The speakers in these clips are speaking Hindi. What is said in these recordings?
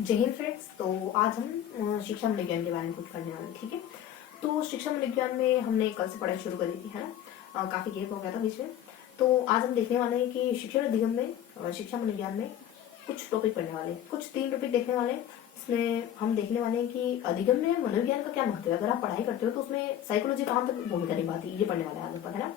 जय हिंद फ्रेंड्स। तो आज हम शिक्षा मनोविज्ञान के बारे में कुछ पढ़ने वाले हैं, ठीक है। तो शिक्षा मनोविज्ञान में हमने कल से पढ़ाई शुरू करी थी, है ना। काफी गैप हो गया था बीच में। तो आज हम देखने वाले हैं कि शिक्षण अधिगम में शिक्षा मनोविज्ञान में कुछ टॉपिक पढ़ने वाले हैं, कुछ 3 टॉपिक देखने वाले हैं। इसमें हम देखने वाले हैं कि अधिगम में मनोविज्ञान का क्या महत्व है। अगर आप पढ़ाई करते हो तो उसमें साइकोलॉजी कहाँ तक भूमिका निभाती है, ये पढ़ने वाले हैं आज अपन, है ना।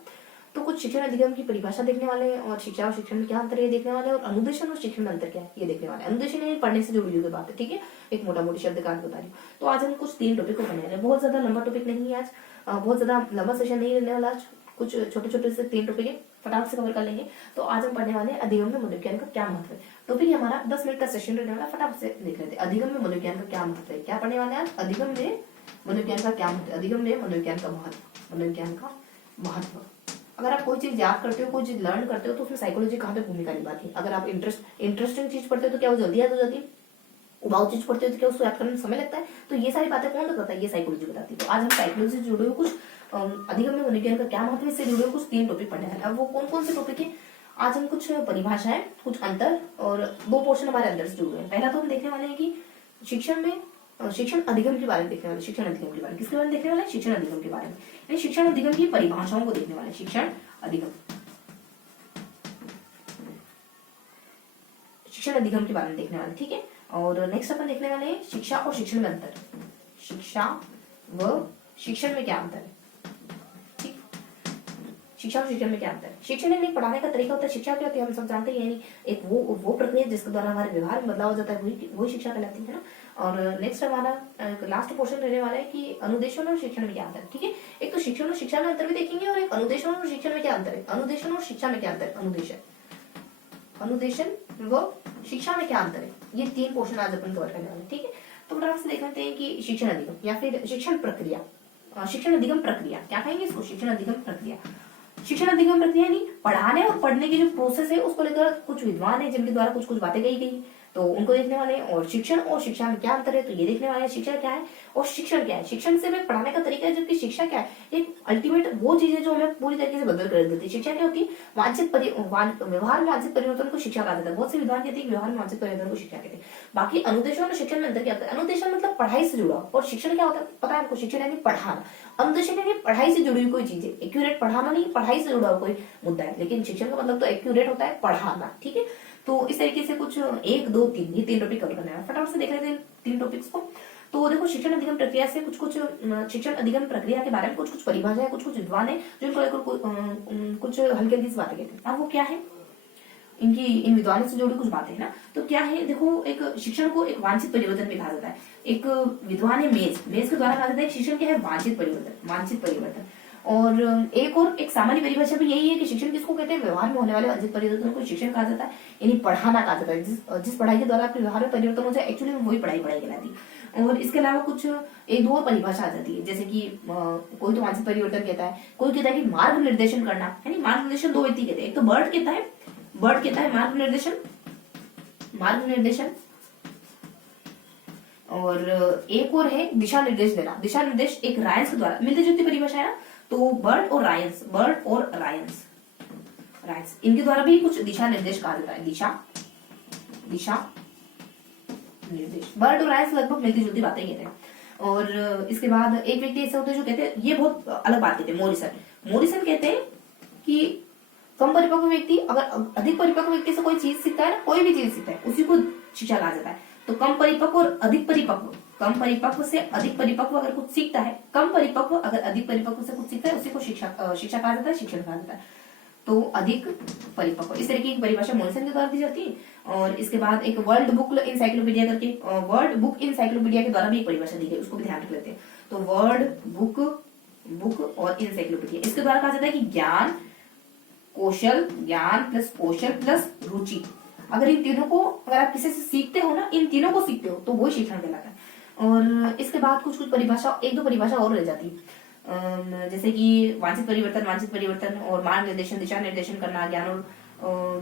तो कुछ शिक्षण अधिगम की परिभाषा देखने वाले हैं, और शिक्षा और शिक्षण में क्या अंतर है ये देखने वाले हैं, और अनुदेशन और शिक्षण में अंतर क्या है ये देखने वाले हैं। अनुदेशन यानी पढ़ने से जुड़ी हुई बात है, ठीक है। एक मोटा मोटी शब्द काट बता रही हूँ। तो आज हम कुछ 3 टॉपिक को पढ़ने वाले हैं। बहुत ज्यादा लंबा टॉपिक नहीं है आज, बहुत ज्यादा लंबा सेशन नहीं रहने वाला आज। कुछ छोटे छोटे से 3 टॉपिक है, फटाफट से कवर कर लेंगे। तो आज हम पढ़ने वाले हैं अधिगम में मनोविज्ञान का क्या महत्व है। टॉपिक हमारा 10 मिनट का सेशन रहने वाला, फटाफट से देख लेते हैं। अधिगम में मनोविज्ञान का क्या महत्व है, क्या पढ़ने वाले हैं आज। अधिगम में मनोविज्ञान का क्या महत्व है, अधिगम में मनोविज्ञान का महत्व, मनोविज्ञान का महत्व। अगर आप कोई चीज याद करते हो, कोई चीज लर्न करते हो, तो उसमें साइकोलॉजी कहाँ पे भूमिका निभाती है। अगर आप इंटरेस्टिंग चीज पढ़ते हो तो क्या वो जल्दी याद हो जाती है। उबाऊ चीज पढ़ते हो तो क्या उसको याद करने में समय लगता है। तो ये सारी बातें कौन बताता है, ये साइकोलॉजी बताती है। तो आज हम साइकोलॉजी से जुड़े हुए कुछ अधिगम में मनोविज्ञान का क्या महत्व है, इससे जुड़े हुए कुछ 3 टॉपिक पढ़ने वाले हैं। अब वो कौन कौन से टॉपिक है, आज हम कुछ परिभाषाएं, कुछ अंतर और 2 पोर्शन हमारे अंदर से जुड़े हैं। पहला तो हम देखने वाले हैं कि शिक्षण में शिक्षण अधिगम के बारे में देखने वाले। शिक्षण अधिगम के बारे में किसके बारे में देखने वाले हैं, शिक्षण अधिगम के बारे में, यानी शिक्षण अधिगम की परिभाषाओं को देखने वाले। शिक्षण अधिगम, शिक्षण अधिगम के बारे में देखने वाले, ठीक है। और नेक्स्ट अपन देखने वाले हैं शिक्षा और शिक्षण में अंतर। शिक्षा व शिक्षण में क्या अंतर है, ठीक। शिक्षा और शिक्षण में क्या अंतर है। शिक्षण यानी पढ़ाने का तरीका होता है, शिक्षा क्या होती है हम सब जानते हैं, यानी एक वो प्रक्रिया जिसके द्वारा हमारे व्यवहार में बदलाव हो जाता है, वही शिक्षा कहलाती है ना। और नेक्स्ट हमारा लास्ट पोर्शन रहने वाला है कि अनुदेशन और शिक्षण में क्या अंतर है, ठीक है। एक तो शिक्षण और शिक्षा में अंतर भी देखेंगे, और एक अनुदेशन और शिक्षण में क्या अंतर है, अनुदेशन और शिक्षा में क्या अंतर है, अनुदेशन व शिक्षा में क्या अंतर है, ये 3 पोर्शन आज अपन कवर करने वाले, ठीक है। तो फटाफट से देख लेते हैं कि शिक्षण अधिगम या फिर शिक्षण प्रक्रिया, शिक्षण अधिगम प्रक्रिया क्या कहेंगे इसको, शिक्षण अधिगम प्रक्रिया। शिक्षण अधिगम प्रक्रिया यानी पढ़ाने और पढ़ने की जो प्रोसेस है उसको लेकर कुछ विद्वान है जिनके द्वारा कुछ कुछ बातें कही गई, तो उनको देखने वाले हैं। और शिक्षण और शिक्षा में क्या अंतर है, तो ये देखने वाले हैं। शिक्षा क्या है और शिक्षण क्या है। शिक्षण से हमें पढ़ाने का तरीका है, जबकि शिक्षा क्या है, एक अल्टीमेट वो चीज है जो हमें पूरी तरीके से बदल कर देती है। शिक्षा क्या होती है, व्यवहार में वांछित परिवर्तन को शिक्षा कहा जाता है। बहुत से विद्वान कहते हैं व्यवहार में वांछित परिवर्तन को शिक्षा कहते हैं। बाकी अनुदेशन और शिक्षण में अंतर क्या होता है, अनुदेशन मतलब पढ़ाई से जुड़ा, और शिक्षण क्या होता है पता है आपको, शिक्षण यानी पढ़ाना। अनुदेशन यानी पढ़ाई से जुड़ी हुई कोई चीज है, एक्यूरेट पढ़ाना नहीं, पढ़ाई से जुड़ा हुआ कोई मुद्दा है। लेकिन शिक्षण का मतलब तो एक्यूरेट होता है पढ़ाना, ठीक है। तो इस तरीके से कुछ 1 2 3 ये 3 टॉपिक कवर करना है। फटाफट से देख लेते हैं 3 टॉपिक्स को। तो देखो शिक्षण अधिगम प्रक्रिया से कुछ शिक्षण अधिगम प्रक्रिया के बारे में कुछ परिभाषा है, कुछ विद्वान है जिनको लेकर कुछ हल्की हल्की सी बातें कहते हैं। अब वो क्या है, इनकी इन विद्वानों से जुड़ी कुछ बातें हैं ना। तो क्या है देखो, एक शिक्षण को एक वांछित परिवर्तन भी कहा जाता है। एक विद्वान है मेज के द्वारा कहा जाता है शिक्षण क्या है, वांछित परिवर्तन। और एक सामान्य परिभाषा भी यही है कि शिक्षण किसको कहते हैं, व्यवहार में होने वाले वांछित परिवर्तन को शिक्षण कहा जाता है, यानी पढ़ाना कहा जाता है। जिस पढ़ाई के द्वारा आपके व्यवहार में परिवर्तन हो जाए, एक्चुअली वही पढ़ाई कहलाती है। और इसके अलावा कुछ 1 2 और परिभाषा आ जाती है, जैसे कि कोई तो वांछित परिवर्तन कहता है, कोई कहता है कि मार्ग निर्देशन करना, यानी मार्ग निर्देशन 2 व्यक्ति कहते हैं। एक तो बर्ड कहता है मार्ग निर्देशन, और एक और है दिशा निर्देश देना। दिशा निर्देश एक रायंस के द्वारा, मिलती जुलती परिभाषा है ना। तो बर्ड और रायंस इनके द्वारा भी कुछ दिशा निर्देश कहा जाता है। दिशा निर्देश, बर्ड और रायंस लगभग मिलती जुलती बातें कहते हैं। और इसके बाद एक व्यक्ति ऐसा होता है जो कहते हैं, ये बहुत अलग बात कहते हैं, मोरिसन कहते हैं कि कम परिपक्व व्यक्ति अगर अधिक परिपक्व व्यक्ति से कोई चीज सीखता है ना, कोई भी चीज सीखता है, उसी को शिक्षा कहा जाता है। तो कम परिपक्व और अधिक परिपक्व, कम परिपक्व से अधिक परिपक्व अगर कुछ सीखता है, कम परिपक्व अगर अधिक परिपक्व से कुछ सीखता है, उसी को शिक्षा कहा जाता है, शिक्षण कहा जाता है। तो अधिक परिपक्व, इस तरीके की परिभाषा मॉरिसन के द्वारा दी जाती है। और इसके बाद एक वर्ल्ड बुक इंसाइक्लोपीडिया के द्वारा भी एक परिभाषा दी गई, उसको भी ध्यान रख लेते हैं। तो वर्ल्ड बुक और इंसाइक्लोपीडिया, इसके द्वारा कहा जाता है कि ज्ञान प्लस कौशल प्लस रुचि, अगर इन तीनों को, अगर आप किसी से सीखते हो ना, इन तीनों को सीखते हो, तो वो शिक्षण कहलाता है। और इसके बाद कुछ परिभाषा, 1 2 परिभाषा और रह जाती है, जैसे कि वांछित परिवर्तन और मार्ग निर्देशन, दिशा निर्देशन करना,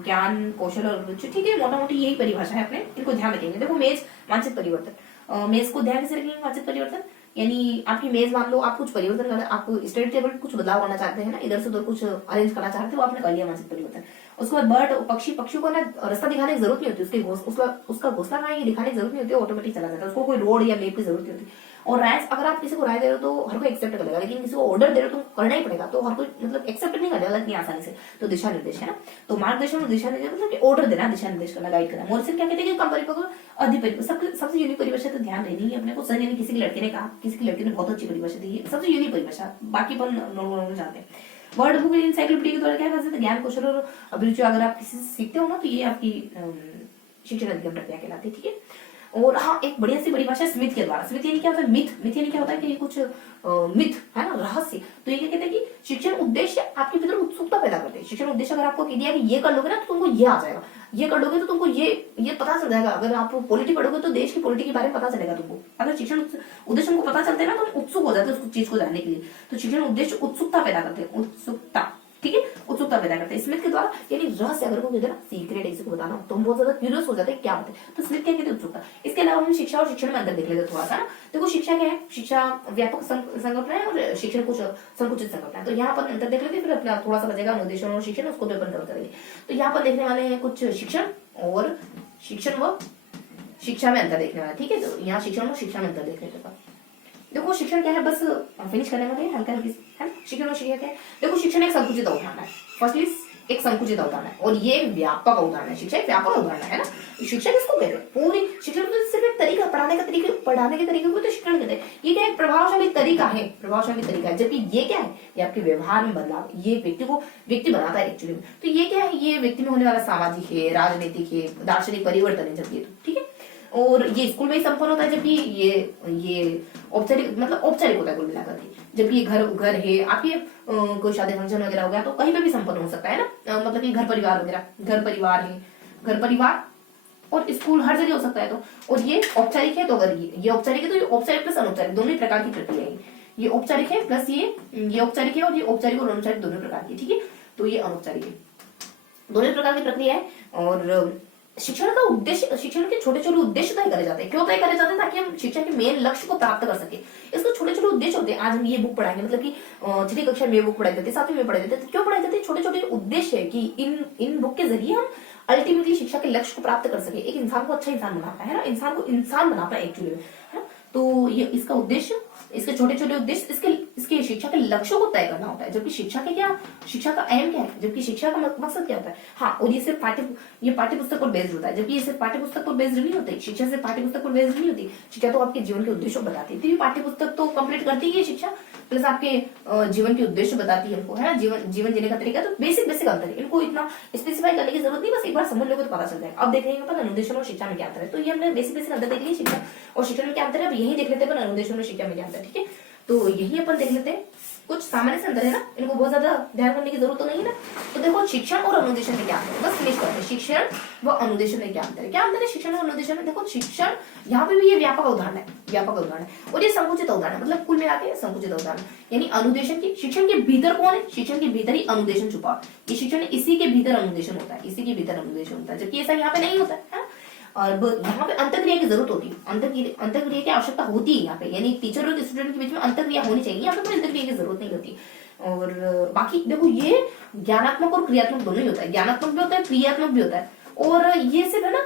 ज्ञान कौशल और रुचि, ठीक है। मोटा मोटी यही परिभाषा है, अपने इनको ध्यान रखेंगे। देखो मेज वांछित परिवर्तन, मेज को ध्यान से रखेंगे, वांछित परिवर्तन। यानी आपकी मेज मान लो, आप कुछ परिवर्तन करना, आप स्टडी टेबल कुछ बदलाव करना चाहते हैं ना, इधर से उधर कुछ अरेंज करना चाहते हैं, वो आपने कर लिया मानसिक परिवर्तन। उसके बाद बर्ड पक्षियों को ना रास्ता दिखाने की जरूरत नहीं होती, उसका घोंसला कहाँ है ये दिखाने की जरूरत नहीं होती, ऑटोमेटिक चला जाता है, उसको कोई रोड या मैप की जरूरत नहीं होती। और राय, अगर आप किसी को राय दे रहे हो तो हर कोई एक्सेप्ट करेगा, लेकिन किसी को ऑर्डर दे रहे हो तो करना ही पड़ेगा, तो हर कोई मतलब एक्सेप्ट नहीं करेगा इतनी आसानी से। तो दिशा निर्देश है ना, तो मार्गदर्शन और दिशा निर्देश मतलब ऑर्डर देना, दिशा निर्देश करना, गाइड करना। मॉरिसन क्या कहते हैं कि कम परिपक्व अधिपरिपक्व, सबसे यूनिक परिभाषा तो ध्यान देनी है अपने को। सर यानी किसी लड़के ने कहा, किसी की लड़की ने बहुत अच्छी परिभाषा दी है, सबसे यूनिक परिभाषा, बाकी पर नॉर्मल जानते हैं। वर्ड बुक इंसाइक्लोपीडिया के द्वारा क्या कर सकते हैं, ज्ञान कौशल और अभिरुचि अगर आप किसी से सीखते हो ना, तो ये आपकी शिक्षण अधिगम प्रक्रिया कहलाती है, ठीक है। और हाँ, एक बढ़िया सी परिभाषा स्मिथ के द्वारा। स्मिथ यानी क्या होता है, मिथ यानी क्या होता है कि कुछ मिथ है ना, रहस्य। तो ये क्या कहते हैं कि शिक्षण उद्देश्य आपके भीतर उत्सुकता पैदा करते हैं। शिक्षण उद्देश्य अगर आपको कह दिया कि ये कर लोगे ना तो तुमको ये आ जाएगा, ये कर लोगे तो तुमको ये पता चल जाएगा। अगर आप पॉलिटी पढ़ोगे तो देश की पॉलिटी के बारे में पता चलेगा तुमको। अगर शिक्षण उद्देश्य हमको पता चलते हैं ना, तो हम उत्सुक हो जाते हैं उस चीज को जानने के लिए। तो शिक्षण उद्देश्य उत्सुकता पैदा करते हैं, उत्सुकता, ठीक है, उत्सुकता पैदा करते हैं स्मिथ के द्वारा। यानी रहस्य अगर को कहते हैं ना, सीक्रेट किसी को बताना, तो हम बहुत ज्यादा क्यूरियस हो जाते हैं क्या होता है, तो स्मिथ क्या कहते हैं, उत्सुकता। इसके अलावा हम शिक्षा और शिक्षण में अंतर देख लेते थोड़ा सा ना। देखो शिक्षा क्या है, शिक्षा व्यापक संकल्पना है और शिक्षण कुछ संकुचित संकल्पना है। तो यहाँ पर अंतर देख लेते हैं, फिर अपना थोड़ा सा बचेगा अनुदेशन और शिक्षण, उसको तो अपन करेंगे। तो यहाँ पर देखने वाले हैं कुछ शिक्षण और शिक्षण व शिक्षा में अंतर देखने वाला, ठीक है। तो यहाँ शिक्षण और शिक्षा में अंतर देखने का देखो शिक्षण क्या है, बस फिनिश करने वाले हल्का है ना। शिक्षण और शिक्षा क्या है, देखो शिक्षण एक संकुचित अवधारणा है, फर्स्टली एक संकुचित अवधारणा है, और ये व्यापक अवधारणा है। शिक्षा एक व्यापक अवधारणा है ना। शिक्षा किसको कहते हैं, पूरी शिक्षण तो सिर्फ एक तरीका, पढ़ाने के तरीके को तो शिक्षण कहते हैं। ये क्या है, प्रभावशाली तरीका है, प्रभावशाली तरीका है। जबकि ये क्या है, ये आपके व्यवहार में बदलाव, ये व्यक्ति बनाता है एक्चुअली में। तो ये क्या है, ये व्यक्ति में होने वाला सामाजिक है, राजनीतिक है, दार्शनिक परिवर्तन है जब ये, ठीक है। और ये स्कूल में ही संपन्न होता है, जबकि ये औपचारिक मतलब औपचारिक होता है कुल मिलाकर के। जबकि घर है आपके, कोई शादी फंक्शन वगैरह हो गया तो कहीं पे भी संपन्न हो सकता है ना, मतलब कि घर परिवार वगैरह, घर परिवार और स्कूल हर जगह हो सकता है। तो और ये औपचारिक है, तो अगर ये औपचारिक है तो ये औपचारिक प्लस अनौपचारिक दोनों ही प्रकार की प्रक्रिया है। ये औपचारिक है प्लस ये औपचारिक है, और ये औपचारिक और अनौपचारिक दोनों प्रकार की, ठीक है। तो ये अनौपचारिक है, दोनों प्रकार की प्रक्रिया है। और शिक्षण का उद्देश्य, शिक्षण के छोटे छोटे उद्देश्य तय करे जाते हैं। क्यों तय करे जाते हैं, ताकि हम शिक्षा के मेन लक्ष्य को प्राप्त कर सके। इसको छोटे छोटे उद्देश्य होते हैं। आज हम ये बुक पढ़ाएंगे, मतलब कि छठी कक्षा में बुक पढ़ाई जाती है, 7वीं में पढ़ाई जाती है। क्यों पढ़ाई जाती है, छोटे छोटे उद्देश्य है कि इन बुक के जरिए हम अल्टीमेटली शिक्षा के लक्ष्य को प्राप्त कर सके। एक इंसान को अच्छा इंसान बनाता है ना, इंसान को इंसान बनाता है एक्चुअली में, है ना। तो ये इसका उद्देश्य, इसके छोटे छोटे उद्देश्य इसके शिक्षा के लक्ष्यों को तय करना होता है। जबकि शिक्षा का एम क्या है, जबकि शिक्षा का मकसद क्या होता है। हाँ, और ये सिर्फ पाठ्य पुस्तक पर बेस्ड होता है, जबकि ये सिर्फ पाठ्य पुस्तक पर बेस्ड नहीं होती। शिक्षा सिर्फ पाठ्य पुस्तक पर बेस्ड नहीं होती। शिक्षा तो आपके जीवन के उद्देश्य बताती है। तो ये पाठ्य पुस्तक तो कंप्लीट करती है शिक्षा, प्लस आपके जीवन के उद्देश्य बताती है हमको, है ना, जीवन जीने का तरीका। तो बेसिक अंतर है, इनको इतना स्पेसिफाई करने की जरूरत नहीं, बस एक बार समझ लोगे तो पता चल जाएगा। अब देख रहे हैं अनुदेशन और शिक्षा में क्या अंतर है। तो ये हमने बेसिक अंतर देख लिया, शिक्षा और शिक्षण में क्या अंतर है। अब यही देख लेते हैं अनुदेशन और शिक्षा में क्या अंतर है, ठीक है। तो यही अपन देख लेते हैं, कुछ सामान्य से अंतर है ना, इनको बहुत ज्यादा ध्यान करने की जरूरत तो नहीं है ना। तो देखो शिक्षण और अनुदेशन में क्या अंतर है, बस फिनिश करते हैं। शिक्षण व अनुदेशन में क्या अंतर है, शिक्षण और अनुदेशन में। देखो शिक्षण यहाँ पे भी ये व्यापक अवधारणा है, और ये संकुचित अवधारणा, मतलब कुल मिला के संकुचित अवधारणा। यानी अनुदेशन की, शिक्षण के भीतर कौन है, शिक्षण के भीतर ही अनुदेशन छुपा, ये शिक्षण इसी के भीतर अनुदेशन होता है, जबकि ऐसा यहाँ पे नहीं होता है। और यहाँ पे अंतरक्रिया की जरूरत होती है, अंतरक्रिया की आवश्यकता होती है यहाँ पे। यानी टीचर और स्टूडेंट के बीच में अंतरक्रिया होनी चाहिए, यहाँ पे कोई अंतरक्रिया की जरूरत नहीं होती। और बाकी देखो ये ज्ञानात्मक और क्रियात्मक दोनों ही होता है, ज्ञानात्मक भी होता है, क्रियात्मक भी होता है। और ये सिर्फ है ना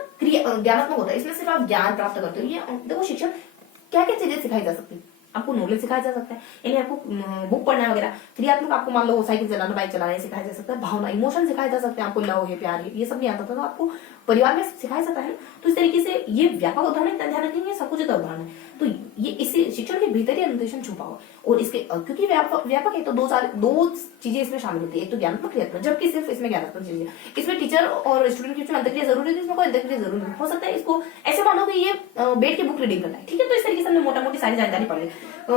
ज्ञानात्मक होता है, इसमें सिर्फ आप ज्ञान प्राप्त करते हो। ये देखो शिक्षण क्या क्या चीजें सिखाई जा सकती है, आपको नॉलेज सिखाया जा सकता है, यानी आपको बुक पढ़ना वगैरह। क्रियात्मक आपको मान लो साइकिल चलाना, बाइक चलाना सिखाया जा सकता है। भावना, इमोशन सिखाया जा सकते हैं, आपको लव है, प्यार है, ये सब नहीं आता था तो आपको परिवार में सिखाया जाता है। तो इस तरीके से ये व्यापक उदाहरण है, ध्यान रखेंगे संकुचित उदाहरण है। तो ये इसी शिक्षण के भीतर ही अनुदेशन छुपा हुआ, और इसके क्योंकि व्यापक है तो दो चीजें इसमें शामिल होती है, एक तो ज्ञानात्मक क्रियात्मक, जबकि सिर्फ इसमें ज्ञानात्मक चीजें। इसमें टीचर और स्टूडेंट के बीच में अंतरक्रिया जरूरी है, इसमें कोई अंतरक्रिया जरूरी नहीं हो सकता है। इसको ऐसे मानो कि ये बैठ के बुक रीडिंग करना है, ठीक है। तो इस तरीके से हमने मोटा मोटी सारी जानकारी पढ़ ली।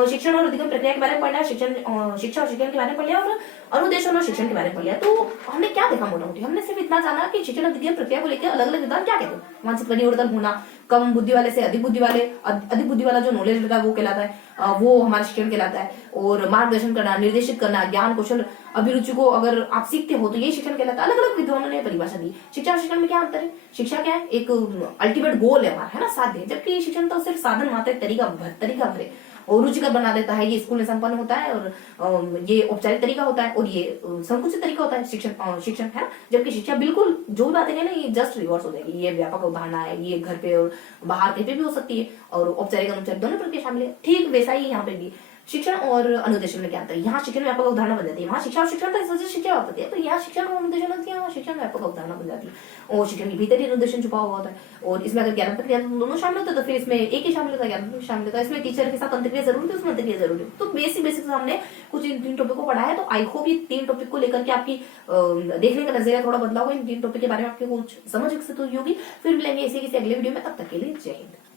शिक्षण और अधिगम प्रक्रिया के बारे में पढ़ा, शिक्षा और शिक्षण के बारे में पढ़ लिया, और अनुदेशन और शिक्षण के बारे में पढ़ लिया। तो हमने क्या देखा मोटा मोटी, हमने सिर्फ इतना जाना कि शिक्षण अधिगम प्रक्रिया को लेकर अलग अलग विधान क्या कहते हैं। मानसिक परिवर्तन होना, कम बुद्धि वाले से अधिक बुद्धि वाला जो नॉलेज रहता है वो कहलाता है, वो हमारा शिक्षण कहलाता है। और मार्गदर्शन करना, निर्देशित करना, ज्ञान कौशल अभिरुचि को अगर आप सीखते हो तो ये शिक्षण कहलाता है। अलग अलग विद्वानों ने परिभाषा दी। शिक्षा और शिक्षण में क्या अंतर है, शिक्षा क्या है, एक अल्टीमेट गोल है हमारा, है ना, साध्य। जबकि शिक्षण तो सिर्फ साधन मात्र, तरीका भर है। और रुचिकर बना देता है। ये स्कूल में संपन्न होता है और ये औपचारिक तरीका होता है और ये संकुचित तरीका होता है शिक्षण है ना। जबकि शिक्षा बिल्कुल जो भी बातें हैं ना ये जस्ट रिवर्स हो जाएगी। ये व्यापक अवधारणा है, ये घर पे और बाहर कहीं पे भी हो सकती है और औपचारिक अनौपचारिक दोनों प्रक्रिया शामिल है। ठीक वैसा ही यहाँ पे भी शिक्षण और अनुदेशन में क्या अंतर है। यहाँ शिक्षण व्यापक अवधारणा बन जाती है, वहाँ शिक्षा और शिक्षण था, इस वजह से शिक्षा होती है। तो यहाँ शिक्षण और अनुदेशन होती है, यहाँ शिक्षण व्यापक अवधारणा बन जाती है और शिक्षण के भीतर ही अनुदेशन छुपा हुआ होता है। और इसमें अगर ज्ञानात्मक क्रिया दोनों शामिल होते हैं तो फिर इसमें एक ही शामिल होता है, ज्ञानात्मक शामिल होता है। इसमें टीचर के साथ अंतर्क्रिया जरूरी है, उसमें अंतर्क्रिया जरूरी है। तो बेसिक हमने कुछ इन 3 टॉपिक को पढ़ा है। तो आई होप ये 3 टॉपिक को लेकर के आपकी देखने का नजरिया थोड़ा बदला होगा, इन 3 टॉपिक के बारे में आपकी कुछ समझ विकसित हुई होगी। फिर मिलेंगे इसी किसी अगले वीडियो में, तब तक के लिए जय हिंद।